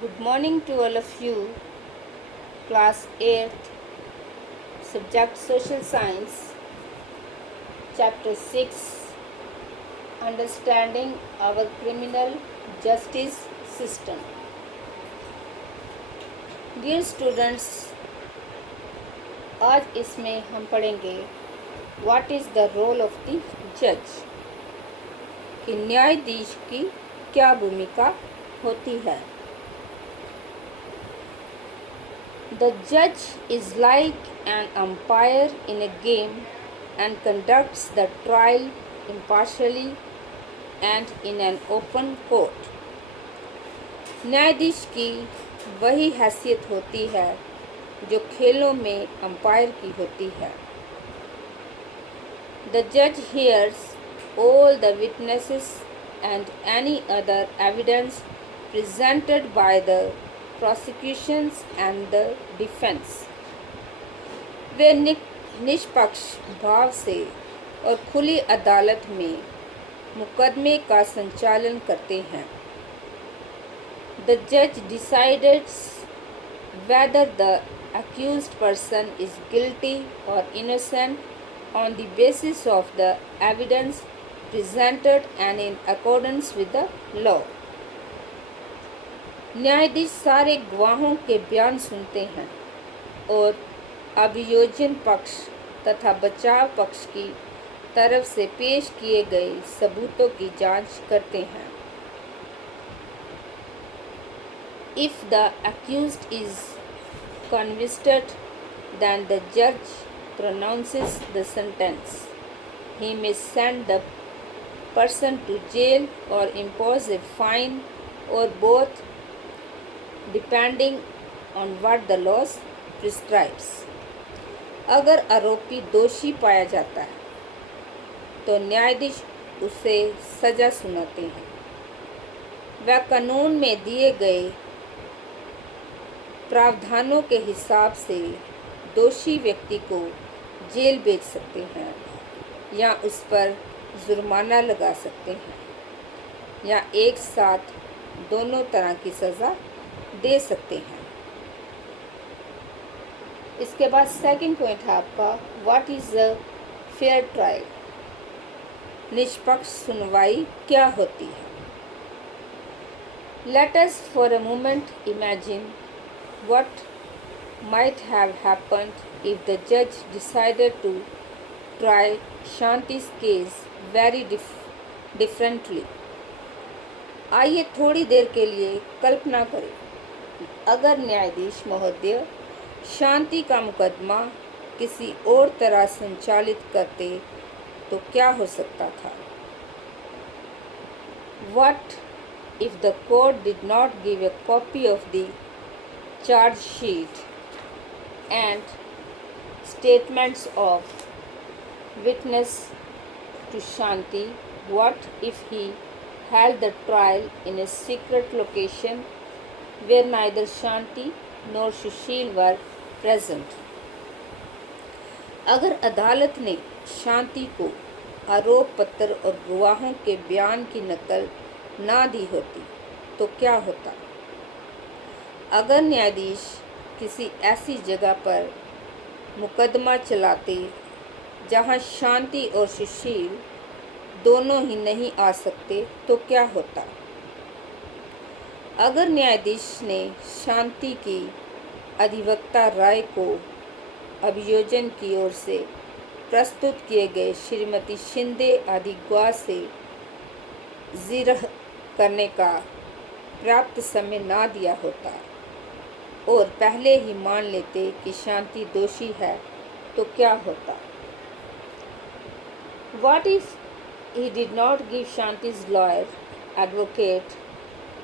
Good morning to all of you. Class 8th, subject Social Science, Chapter 6, Understanding our Criminal Justice System. Dear students, आज इसमें हम पढ़ेंगे What is the role of the judge? कि न्यायाधीश की क्या भूमिका होती है. The judge is like an umpire in a game and conducts the trial impartially and in an open court. न्यायाधीश की वही हैसियत होती है जो खेलों में अंपायर की होती है. The judge hears all the witnesses and any other evidence presented by the prosecutions and the defense. वे निष्पक्ष भाव से और खुली अदालत में मुकदमे का संचालन करते हैं. The judge decides whether the accused person is guilty or innocent on the basis of the evidence presented and in accordance with the law. न्यायाधीश सारे गवाहों के बयान सुनते हैं और अभियोजन पक्ष तथा बचाव पक्ष की तरफ से पेश किए गए सबूतों की जांच करते हैं. If the accused is convicted, then the judge pronounces the sentence. He may send the person to jail or impose a fine or both, depending on what the law prescribes. अगर आरोपी दोषी पाया जाता है तो न्यायाधीश उसे सजा सुनाते हैं. वह कानून में दिए गए प्रावधानों के हिसाब से दोषी व्यक्ति को जेल भेज सकते हैं या उस पर जुर्माना लगा सकते हैं या एक साथ दोनों तरह की सज़ा दे सकते हैं. इसके बाद सेकंड पॉइंट है आपका what is a fair trial. निष्पक्ष सुनवाई क्या होती है. Let us for a moment imagine what might have happened if the judge decided to try Shanti's case very differently. आइए थोड़ी देर के लिए कल्पना करें अगर न्यायाधीश महोदय शांति का मुकदमा किसी और तरह संचालित करते तो क्या हो सकता था. What if the court did not give a copy of the charge sheet and statements of witness to Shanti? What if he held the trial in a secret location where neither Shanti nor Sushil were present? अगर अदालत ने शांति को आरोप पत्र और गवाहों के बयान की नकल ना दी होती तो क्या होता. अगर न्यायाधीश किसी ऐसी जगह पर मुकदमा चलाते जहां शांति और सुशील दोनों ही नहीं आ सकते तो क्या होता. अगर न्यायाधीश ने शांति की अधिवक्ता राय को अभियोजन की ओर से प्रस्तुत किए गए श्रीमती शिंदे आदि गवाह से जिरह करने का पर्याप्त समय ना दिया होता और पहले ही मान लेते कि शांति दोषी है तो क्या होता. What if he did not give Shanti's lawyer, advocate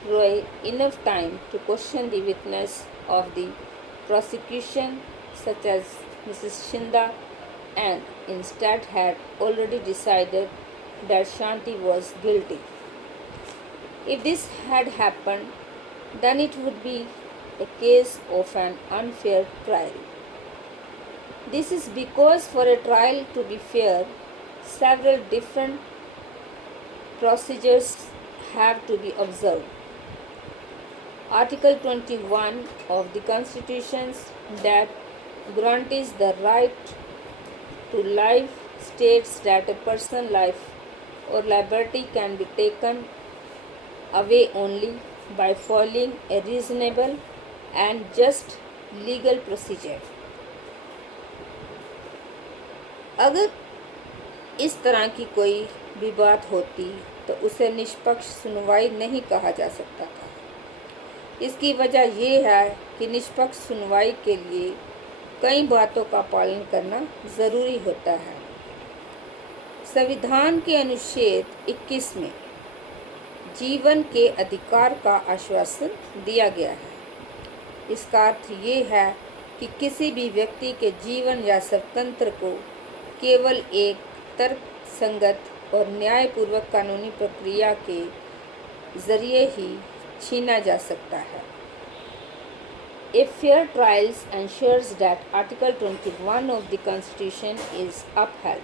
Roy, enough time to question the witness of the prosecution, such as Mrs. Shinda, and instead had already decided that Shanti was guilty. If this had happened, then it would be a case of an unfair trial. This is because for a trial to be fair, several different procedures have to be observed. Article 21 of the Constitution that guarantees the right to life states that a person's life or liberty can be taken away only by following a reasonable and just legal procedure. अगर इस तरह की कोई भी बात होती तो उसे निष्पक्ष सुनवाई नहीं कहा जा सकता था। इसकी वजह यह है कि निष्पक्ष सुनवाई के लिए कई बातों का पालन करना ज़रूरी होता है। संविधान के अनुच्छेद 21 में जीवन के अधिकार का आश्वासन दिया गया है। इसका अर्थ ये है कि किसी भी व्यक्ति के जीवन या स्वतंत्र को केवल एक तर्कसंगत और न्यायपूर्वक कानूनी प्रक्रिया के जरिए ही छीना जा सकता है। A fair trial ensures that Article 21 of the Constitution is upheld.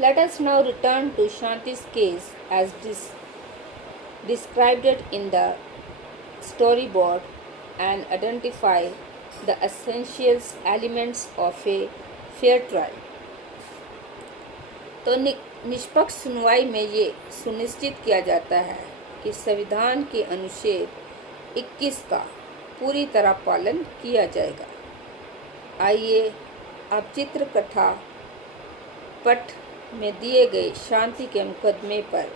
Let us now return to Shanti's case as described it in the storyboard and identify the essential elements of a fair trial. तो निष्पक्ष सुनवाई में ये सुनिश्चित किया जाता है कि संविधान के अनुच्छेद 21 का पूरी तरह पालन किया जाएगा। आइए अब चित्रकथा पट में दिए गए शांति के मुकदमे पर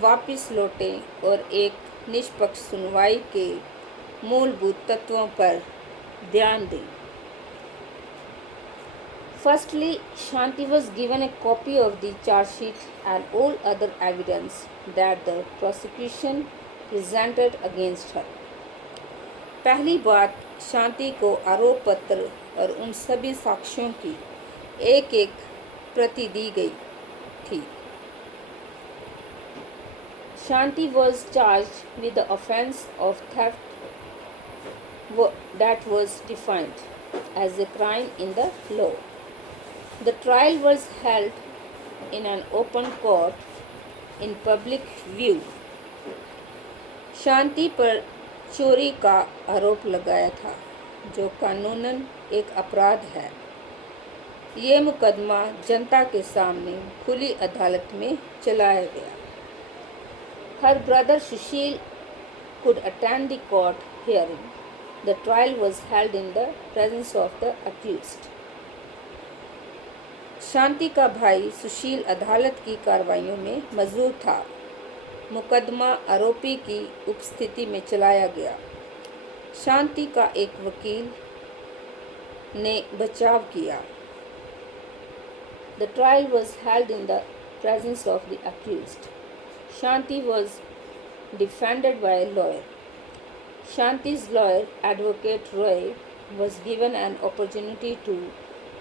वापस लौटें और एक निष्पक्ष सुनवाई के मूलभूत तत्वों पर ध्यान दें। Firstly, Shanti was given a copy of the charge sheet and all other evidence that the prosecution presented against her. पहली बात, शांति को आरोप पत्र और उन सभी साक्ष्यों की एक एक प्रति दी गई थी। Shanti was charged with the offense of theft that was defined as a crime in the law. The trial was held in an open court in public view. शांति पर चोरी का आरोप लगाया था, जो कानूनन एक अपराध है। ये मुकदमा जनता के सामने खुली अदालत में चलाया गया। Her brother Sushil could attend the court hearing. The trial was held in the presence of the accused. शांति का भाई सुशील अदालत की कार्रवाइयों में मौजूद था। मुकदमा आरोपी की उपस्थिति में चलाया गया। शांति का एक वकील ने बचाव किया। The trial was held in the presence of the accused. Shanti was defended by a lawyer. Shanti's lawyer, Advocate Roy, was given an opportunity to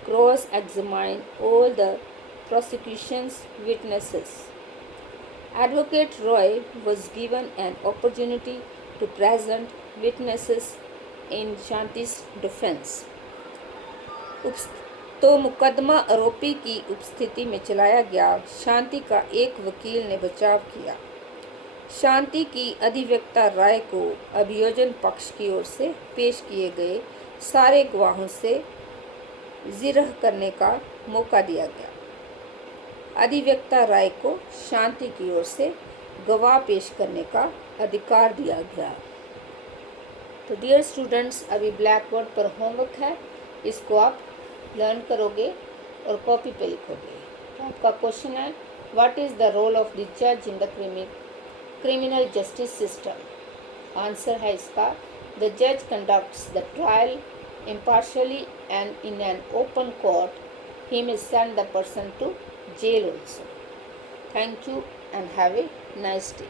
cross-examine all the prosecution's witnesses. Advocate Roy was given an opportunity to present witnesses in Shanti's defense. तो मुकदमा आरोपी की उपस्थिति में चलाया गया। शांति का एक वकील ने बचाव किया। शांति की अधिवक्ता राय को अभियोजन पक्ष की ओर से पेश किए गए सारे गवाहों से जिरह करने का मौका दिया गया। अधिवक्ता राय को शांति की ओर से गवाह पेश करने का अधिकार दिया गया। तो डियर स्टूडेंट्स, अभी ब्लैक बोर्ड पर होमवर्क है, इसको आप लर्न करोगे और कॉपी पे लिखोगे। तो आपका क्वेश्चन है, what is the role of the जज in the criminal justice system. Answer है इसका, द जज conducts the trial impartially and in an open court. He may send the person to jail also. Thank you and have a nice day.